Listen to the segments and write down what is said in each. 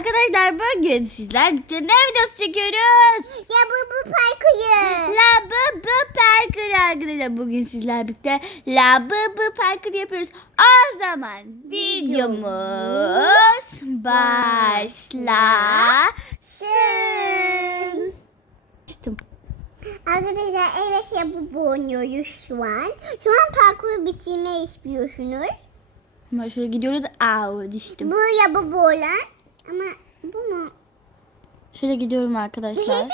Arkadaşlar bugün sizler birlikte ne videosu çekiyoruz? Ya bu bu parkuru. La bu bu parkur arkadaşlar. Bugün sizler birlikte la bu bu parkur yapıyoruz. O zaman videomuz başlasın. Çıktım. Arkadaşlar evet ya bu bu oynuyoruz şu an. Şu an parkuru bitirme istiyorsunuz. Ama şöyle gidiyoruz. Aa düştüm. Bu ya bu bu olan. Ama bu mu? Şöyle gidiyorum arkadaşlar. Şöyle.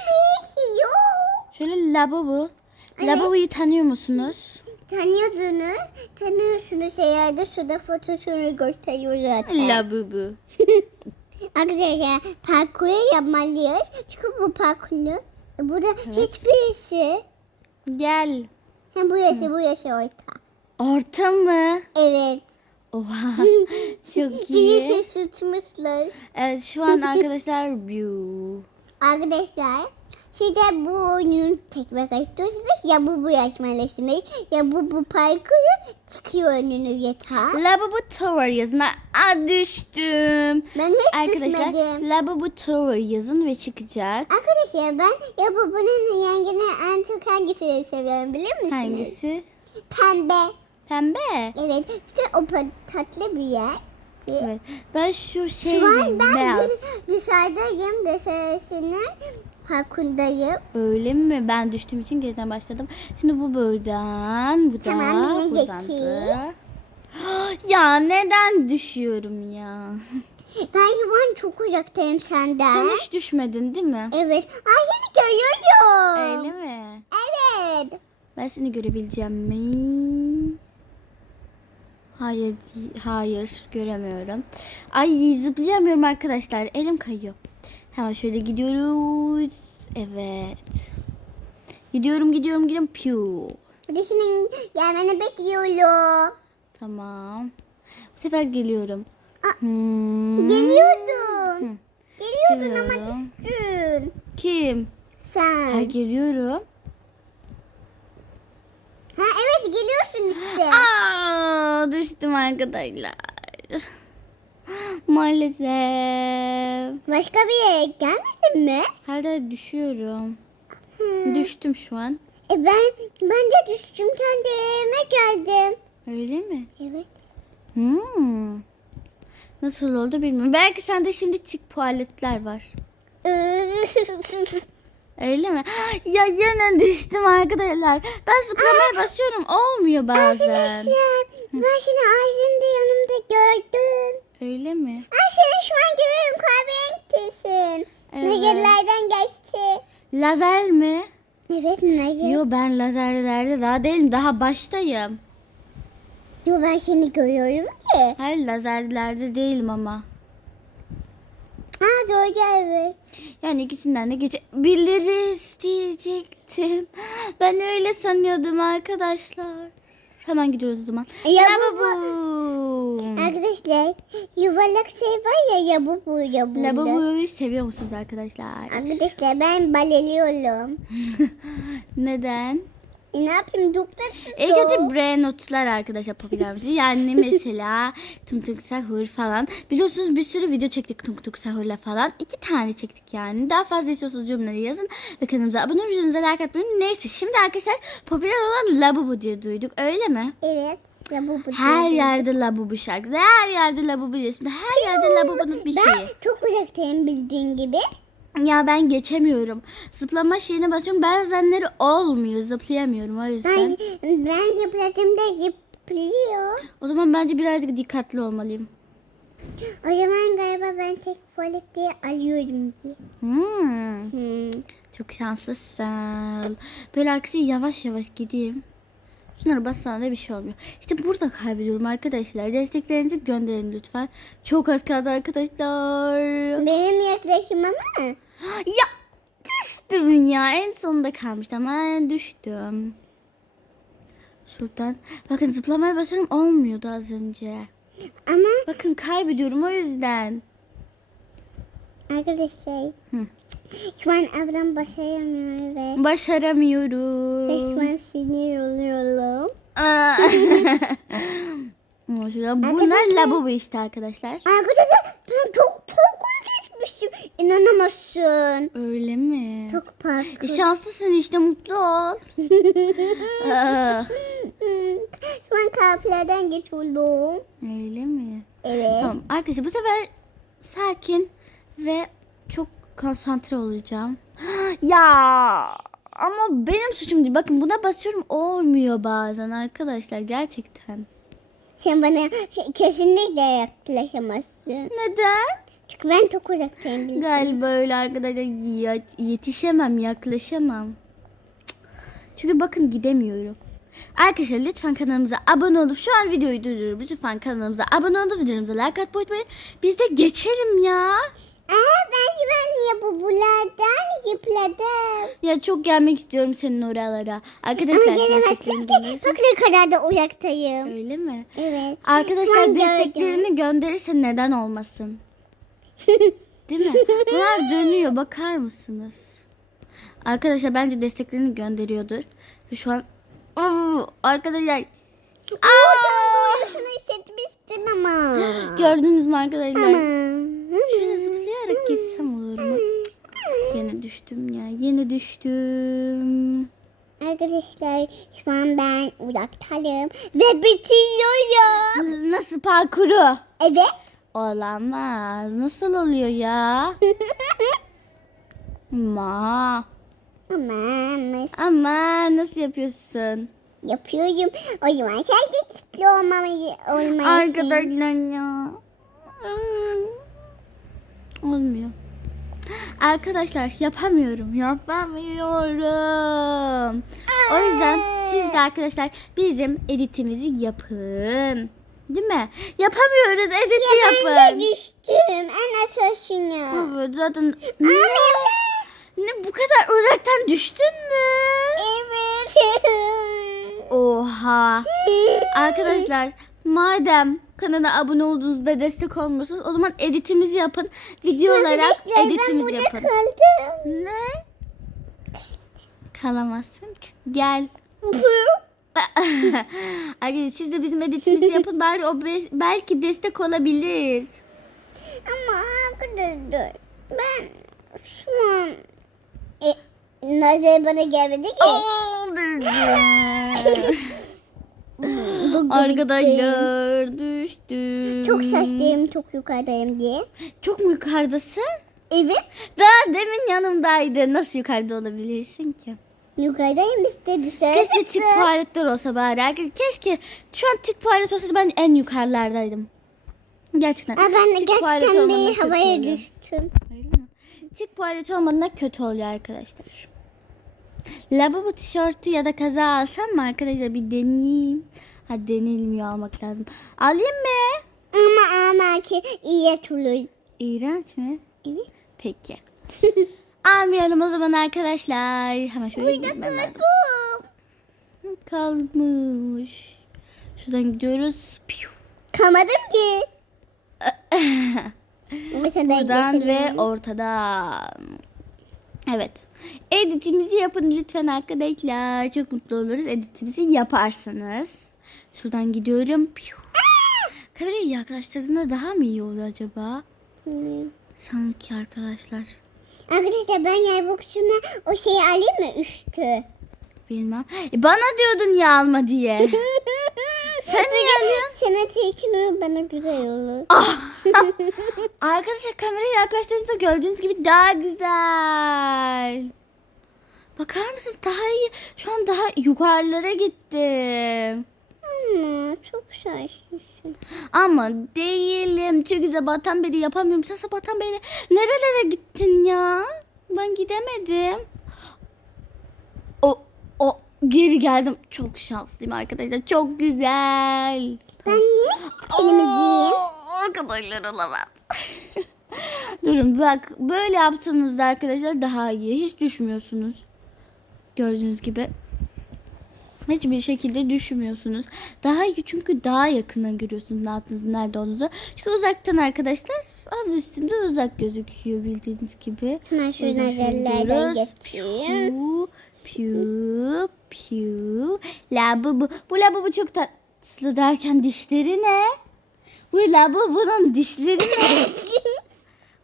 Evet. Labubu'yu tanıyor musunuz? Tanıyorsunuz. Tanıyorsunuz herhalde şurada fotosunu gösteriyor zaten. Labubu. Arkadaşlar parkuru yapmalıyız. Çünkü bu parkuru burada hiçbir şey. Gel. Hem burası burası orta. Orta mı? Evet. Oha. Çok iyi. sıçmışlar. Evet şu an arkadaşlar Biu. Arkadaşlar de bu oyunun tekrar açıyorsunuz ya bu bu yaşmalısınız ya bu bu parkuru çıkıyor önünüze tam. Labubu Tower yazın. Aa düştüm. Ben hiç Arkadaşlar düşmedim. Labubu Tower yazın ve çıkacak. Arkadaşlar ben ya bu bunun yengene en çok hangisini seviyorum biliyor musunuz? Hangisi? Pembe. Pembe. Evet çünkü o tatlı bir yer. Evet. Ben şu şey Şu an ben beyaz. dış- dışarıdayım dışarısının parkundayım. Öyle mi? Ben düştüğüm için geriden başladım. Şimdi bu buradan, bu da Tamam, beni buradan da. Ya neden düşüyorum ya? Ben şu an çok uzaktayım senden. Sen hiç düşmedin değil mi? Evet. Ay seni görüyorum. Öyle mi? Evet. Ben seni görebileceğim mi? Hayır, hayır göremiyorum. Ay zıplayamıyorum arkadaşlar. Elim kayıyor. Hemen şöyle gidiyoruz. Evet. Gidiyorum, gidiyorum, gidiyorum. Piu. Senin gelmeni bekliyorum. Tamam. Bu sefer geliyorum. Hmm. Geliyordun. Hı. Geliyordun ama Geliyorum. düştün. Kim? Sen. Ha geliyorum. Ha evet geliyorsun işte. Aa, düştüm arkadaşlar. Maalesef. Başka bir yere gelmedin mi? Hala düşüyorum. Hı. Düştüm şu an. E ben ben de düştüm kendime geldim. Öyle mi? Evet. Hmm. Nasıl oldu bilmiyorum. Belki sende şimdi çık tuvaletler var. Öyle mi? Ya yine düştüm arkadaşlar. Ben zıplamaya basıyorum. Olmuyor bazen. Arkadaşlar ben seni ağacında yanımda gördüm. Öyle mi? Ay seni şu an görüyorum kahverengisin. Evet. Nagellerden geçti. Lazer mi? Evet nagel. Yo ben lazerlerde daha değilim. Daha baştayım. Yo ben seni görüyorum ki. Hayır lazerlerde değilim ama. Doğru evet. Yani ikisinden de geçebiliriz diyecektim. Ben öyle sanıyordum arkadaşlar. Hemen gidiyoruz o zaman. Ya bu Labubu. Arkadaşlar yuvarlak şey var ya ya bu bu ya bu. Labubu'yu seviyor musunuz arkadaşlar? Arkadaşlar ben baleliyorum. Neden? E ne yapayım doktor En kötü brain notlar arkadaşlar popüler müziği. Yani mesela Tung Tung Sahur falan. Biliyorsunuz bir sürü video çektik Tung Tung Sahur'la falan. İki tane çektik yani. Daha fazla istiyorsanız yorumları yazın. Ve kanalımıza abone olmayı, videomuza like atmayı. Neyse şimdi arkadaşlar popüler olan Labubu diye duyduk. Öyle mi? Evet. Ya bu bu. Her yerde Labubu şarkısı. Her yerde Labubu resmi. Her yerde Labubu'nun bir Ben şeyi. çok uzaktayım bildiğin gibi. Ya ben geçemiyorum. Zıplama şeyine basıyorum. Bazenleri olmuyor. Zıplayamıyorum o yüzden. Ben, ben zıpladığımda zıplıyor. O zaman bence birazcık dikkatli olmalıyım. O zaman galiba ben tek tuvalette alıyorum ki. Hmm, Hmm. çok şanslısın. Böyle arkadaşlar yavaş yavaş gideyim. Şunları bassana da bir şey olmuyor. İşte burada kaybediyorum arkadaşlar. Desteklerinizi gönderin lütfen. Çok az kaldı arkadaşlar. Benim yaklaşım ama. Ya düştüm ya. En sonunda kalmıştım ama düştüm. Şuradan. Bakın zıplamaya basıyorum olmuyordu az önce. Ama Bakın kaybediyorum o yüzden. arkadaşlar Hı. şu an ablam başaramıyor ve, ve Başaramıyorum. şu an sinir oluyorum. Aa. Şuradan- Bunlar Arkadaşlar- lavabo işte arkadaşlar. Arkadaşlar ben çok çok bir yapmışım. İnanamazsın. Öyle mi? Çok park. E, şanslısın işte mutlu ol. Aa, Şu an kalplerden geçiyorum. öyle mi? Evet. Tamam arkadaşlar bu sefer sakin ve çok konsantre olacağım. ya ama benim suçum değil. Bakın buna basıyorum olmuyor bazen arkadaşlar gerçekten. Sen bana kesinlikle yaklaşamazsın. Neden? Çünkü ben çok uzaktayım. Galiba öyle arkadaşlar yetişemem yaklaşamam. Çünkü bakın gidemiyorum. Arkadaşlar lütfen kanalımıza abone olup şu an videoyu durdurup lütfen kanalımıza abone olup videomuza like atmayı unutmayın. Biz de geçelim ya. Aa ben ben bulardan yıpladım. Ya çok gelmek istiyorum senin oralara. Ama Arkadaşlar gelemezsin desteklerini ki. gönderirsen. Bak ne kadar da uzaktayım. Öyle mi? Evet. Arkadaşlar Ben gördüm. desteklerini gönderirse neden olmasın? Değil mi? Bunlar dönüyor bakar mısınız? Arkadaşlar bence desteklerini gönderiyordur. Ve şu an Oo, arkadaşlar Boyasını hissetmiştim ama. gördünüz mü arkadaşlar? Şöyle zıplayarak geçsem olur mu? Yine düştüm ya. Yine düştüm. Arkadaşlar şu an ben uzaktayım ve bitiriyorum. Nasıl parkuru? Evet. Olamaz. Nasıl oluyor ya? Ma. Aman nasıl Ama nasıl yapıyorsun? yapıyorum. O zaman sen dikkatli olmamayı olmalısın. Arkadaşlar ya. Hmm. Olmuyor. Arkadaşlar yapamıyorum. Yapamıyorum. O yüzden siz de arkadaşlar bizim editimizi yapın. Değil mi? Yapamıyoruz. Editi Ben yapın. de düştüm. En aşağısına. Evet zaten ne? Ne bu kadar uzaktan düştün mü? Evet. Oha. Arkadaşlar madem kanala abone olduğunuzda destek olmuyorsunuz o zaman editimizi yapın. Video olarak Arkadaşlar, ben editimizi burada yapın. kaldım. Ne? Kalamazsın. Gel. Arkadaşlar siz de bizim editimizi yapın bari o be- belki destek olabilir. Ama arkadaşlar ben şu an e, Nazar bana gelmedi ki. Arkadaşlar düştüm. Çok şaştayım, çok yukarıdayım diye. Çok mu yukarıdasın? Evet, Daha demin yanımdaydı. Nasıl yukarıda olabilirsin ki? Yukarıdayım işte dışarı Keşke çıktı. tik tuvaletler olsa bari. Arkadaşlar Keşke şu an tik tuvalet olsaydı ben en yukarılardaydım. Gerçekten. Aa, ben de Tik gerçekten bir havaya düştüm. Tik tuvalet olmadığında kötü oluyor arkadaşlar. Lavabo tişörtü ya da kaza alsam mı arkadaşlar bir deneyeyim. Ha denilmiyor almak lazım. Alayım mı? Ama ama ki iyi olur. İğrenç mi? Evet. Peki. Almayalım o zaman arkadaşlar. Hemen şöyle gitmem lazım. Kalmış. Şuradan gidiyoruz. Piu. Kamadım ki. Buradan ve ortadan. Evet. Editimizi yapın lütfen arkadaşlar. Çok mutlu oluruz. Editimizi yaparsanız. Şuradan gidiyorum. Piu. Kamerayı yaklaştırdığında daha mı iyi oluyor acaba? Sanki arkadaşlar. Arkadaşlar ben yer boksuna o şeyi alayım mı üstü? Bilmem. E bana diyordun ya alma diye. Sen mi geldin? Sana çekin bana güzel olur. Arkadaşlar kamerayı yaklaştırdığınızda gördüğünüz gibi daha güzel. Bakar mısınız? Daha iyi. Şu an daha yukarılara gittim. Ama çok şaşırdım. Ama değilim. Çünkü sabahtan beri yapamıyorum. Sen sabahtan beri nerelere gittin ya? Ben gidemedim. O, o geri geldim. Çok şanslıyım arkadaşlar. Çok güzel. Ben niye elimi giyeyim? Arkadaşlar olamaz. Durun bak böyle yaptığınızda arkadaşlar daha iyi. Hiç düşmüyorsunuz. Gördüğünüz gibi. Hiçbir şekilde düşmüyorsunuz. Daha iyi çünkü daha yakından görüyorsunuz ne yaptığınızı, nerede olduğunuzu. Çünkü uzaktan arkadaşlar az üstünde uzak gözüküyor bildiğiniz gibi. Hemen O şu yüzden şöyle nazarlardan gidiyoruz. geçeyim. Piu, piu, piu. Labubu. Bu labubu çok tatlı derken dişleri ne? Bu labubunun dişleri ne?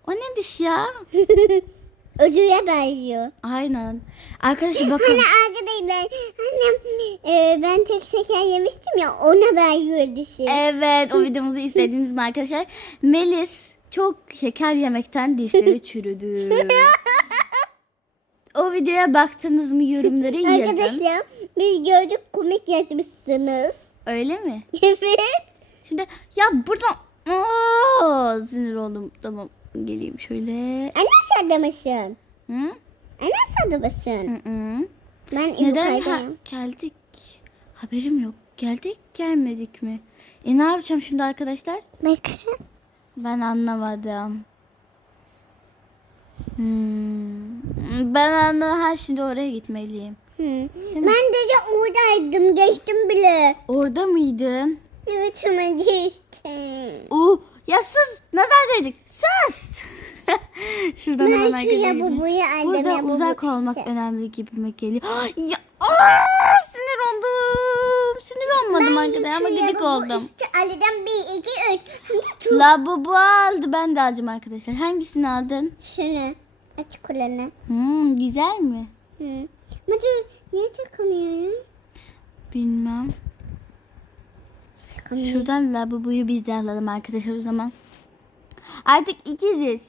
O ne diş ya? Ödüye benziyor. Aynen. Arkadaşlar bakın. Hani arkadaşlar annem e, ben çok şeker yemiştim ya ona benziyor dişi. Evet o videomuzu izlediniz mi arkadaşlar? Melis çok şeker yemekten dişleri çürüdü. o videoya baktınız mı yorumları yazın. Arkadaşlar biz gördük komik yazmışsınız. Öyle mi? Evet. Şimdi ya buradan Aa, sinir oldum. Tamam geleyim şöyle. Anne sen de misin? Hı? Anne sen de misin? Hı hı. Ben Neden ha- geldik? Haberim yok. Geldik gelmedik mi? E ne yapacağım şimdi arkadaşlar? Bakın. Ben anlamadım. Hmm. Ben anladım. Ha şimdi oraya gitmeliyim. Hı. Ben de, oradaydım geçtim bile. Orada mıydın? Evet hemen geçtim. Oo, ya sus. Nazar değdik. Sus. Şuradan hemen Ben şu arkadaşlar. Burada ya uzak olmak önemli gibime geliyor. ya aa, sinir oldum. Sinir olmadım arkadaşlar ama bu oldum. işte Ali'den bir iki üç. Labubu aldı. Ben de alacağım arkadaşlar. Hangisini aldın? Şunu. Aç kulağını. Hmm, güzel mi? Hı. Matu niye takamıyorum? Bilmem. Şuradan labubuyu biz de alalım arkadaşlar o zaman. Artık ikiziz.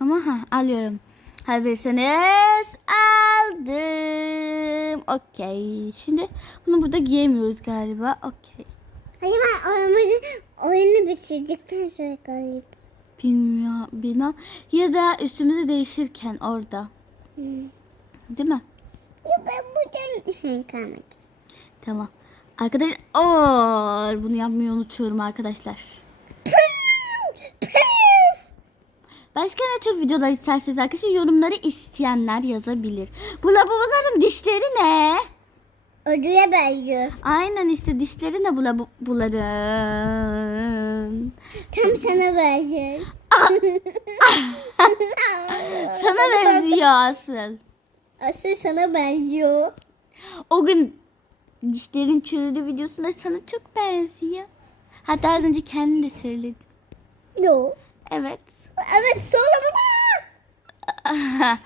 Ama ha alıyorum. Hazırsanız aldım. Okey. Şimdi bunu burada giyemiyoruz galiba. Okey. Hayır ben oyunu, oyunu bitirdikten sonra galiba. Bilmiyorum, bilmem. Ya da üstümüzü değişirken orada. Hı. Değil mi? Ya ben buradan... Hı, kalmadı. Tamam. Arkadaşlar, Oo, bunu yapmayı unutuyorum arkadaşlar. Başka ne tür videolar isterseniz arkadaşlar yorumları isteyenler yazabilir. Bu labubuların dişleri ne? Ödüye benziyor. Aynen işte dişleri ne bu labubuların? Tam sana benziyor. Sana benziyor asıl. Asıl sana benziyor. O gün dişlerin çürüdü videosunda sana çok benziyor. Hatta az önce kendin de söyledin. Yo. Evet. Evet sonra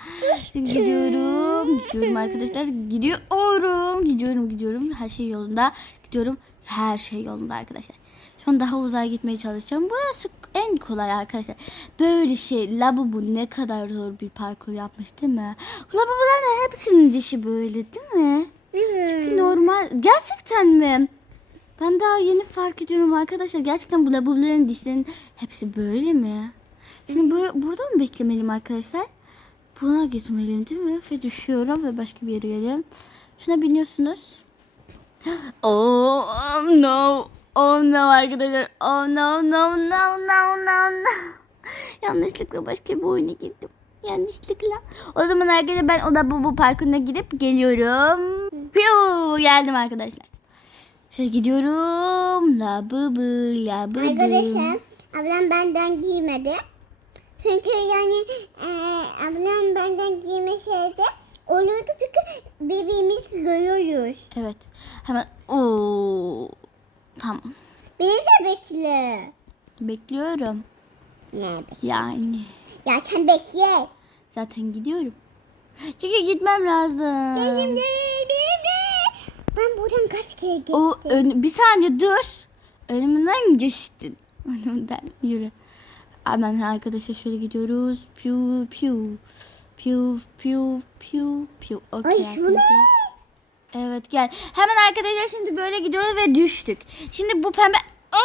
gidiyorum. Gidiyorum arkadaşlar. Gidiyorum. Gidiyorum gidiyorum. Her şey yolunda. Gidiyorum. Her şey yolunda arkadaşlar. Şu an daha uzağa gitmeye çalışacağım. Burası en kolay arkadaşlar. Böyle şey labubu ne kadar zor bir parkur yapmış değil mi? Labubuların hepsinin dişi böyle değil mi? Çünkü normal. Gerçekten mi? Ben daha yeni fark ediyorum arkadaşlar. Gerçekten bu labubuların dişlerinin hepsi böyle mi? Şimdi bu, burada mı beklemeliyim arkadaşlar? Buna gitmeliyim değil mi? Ve düşüyorum ve başka bir yere geliyorum. Şuna biniyorsunuz. Oh, oh no. Oh no arkadaşlar. Oh no no no no no no. Yanlışlıkla başka bir oyuna girdim. Yanlışlıkla. O zaman arkadaşlar ben o da bu, bu parkuruna gidip geliyorum. Piu, geldim arkadaşlar. Şöyle gidiyorum. La bu bu la bu bu. Arkadaşlar ablam benden giymedi. Çünkü yani e, ablam benden giymeseydi olurdu çünkü birbirimiz görüyoruz. Evet. Hemen. Oo. Tamam. Beni de bekle. Bekliyorum. Ne Yani. Ya sen bekle. Zaten gidiyorum. Çünkü gitmem lazım. Benim de benim de. Ben buradan kaç kere geçtim. O ön, bir saniye dur. Önümden geçtin. Önümden yürü. Hemen arkadaşlar şöyle gidiyoruz. Piu piu. Piu piu piu piu. Okey Ay, arkadaşlar. ne? Evet gel. Hemen arkadaşlar şimdi böyle gidiyoruz ve düştük. Şimdi bu pembe... Aa,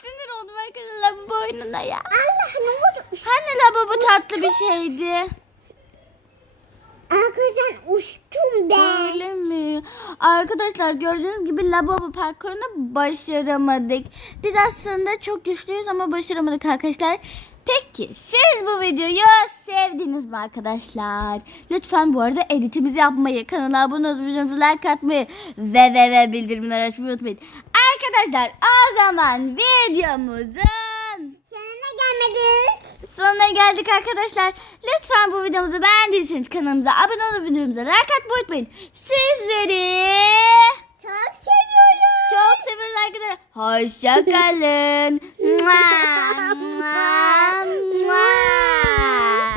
sinir oldum arkadaşlar bu oyununa ya. Allah ne oldu? Hani lavabo tatlı bir şeydi. Arkadaşlar uçtum ben. Öyle mi? Arkadaşlar gördüğünüz gibi lavabo parkurunu başaramadık. Biz aslında çok güçlüyüz ama başaramadık arkadaşlar. Peki siz bu videoyu sevdiniz mi arkadaşlar? Lütfen bu arada editimizi yapmayı, kanala abone olup videomuzu like atmayı ve ve ve bildirimleri açmayı unutmayın. Arkadaşlar o zaman videomuzun Yanına gelmedik sonuna geldik arkadaşlar. Lütfen bu videomuzu beğendiyseniz kanalımıza abone olup videomuza like atmayı unutmayın. Sizleri çok seviyoruz. Çok seviyoruz arkadaşlar. Hoşçakalın. mua.